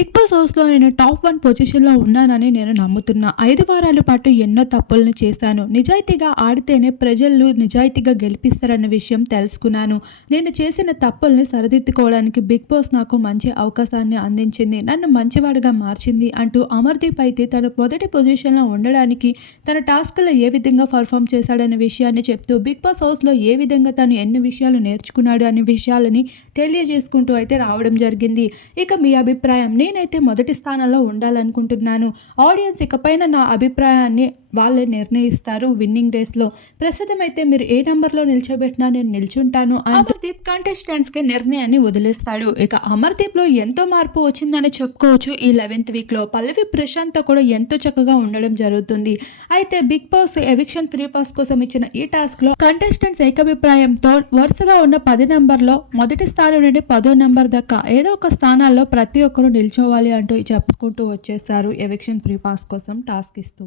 Big boss హౌస్లో నేను top one పొజిషన్లో ఉన్నానని నేను నమ్ముతున్నా. ఐదు వారాల పాటు ఎన్నో తప్పులను చేశాను. నిజాయితీగా ఆడితేనే ప్రజలు నిజాయితీగా గెలిపిస్తారన్న విషయం తెలుసుకున్నాను. నేను చేసిన తప్పుల్ని సరిదిద్దుకోవడానికి బిగ్ బాస్ నాకు మంచి అవకాశాన్ని అందించింది. నన్ను మంచివాడిగా మార్చింది అంటూ అమర్దీప్ అయితే తన మొదటి పొజిషన్లో ఉండడానికి తన టాస్క్లో ఏ విధంగా పర్ఫామ్ చేశాడనే విషయాన్ని చెప్తూ బిగ్ బాస్ హౌస్లో ఏ విధంగా తను ఎన్ని విషయాలు నేర్చుకున్నాడు అనే విషయాలని తెలియజేసుకుంటూ అయితే రావడం జరిగింది. ఇక మీ అభిప్రాయం నేనైతే మొదటి స్థానంలో ఉండాలనుకుంటున్నాను. ఆడియన్స్ ఇకపైన నా అభిప్రాయాన్ని వాళ్ళే నిర్ణయిస్తారు. విన్నింగ్ రేస్లో ప్రస్తుతం అయితే మీరు ఏ నెంబర్లో నిల్చోబెట్టినా నేను నిల్చుంటాను అమర్దీప్ కంటెస్టెంట్స్కి నిర్ణయాన్ని వదిలేస్తాడు. ఇక అమర్దీప్లో ఎంతో మార్పు వచ్చిందని చెప్పుకోవచ్చు. ఈ లెవెన్త్ వీక్లో పల్లవి ప్రశాంత్ కూడా ఎంతో చక్కగా ఉండడం జరుగుతుంది. అయితే Bigg Boss eviction free pass కోసం ఇచ్చిన ఈ టాస్క్లో కంటెస్టెంట్స్ ఏకాభిప్రాయంతో వరుసగా ఉన్న పది నెంబర్లో మొదటి స్థానం నుండి పదో నెంబర్ దాకా ఏదో ఒక స్థానాల్లో ప్రతి ఒక్కరూ నిల్చోవాలి అంటూ చెప్పుకుంటూ వచ్చేసారు ఎవిక్షన్ ఫ్రీ పాస్ కోసం టాస్క్ ఇస్తూ.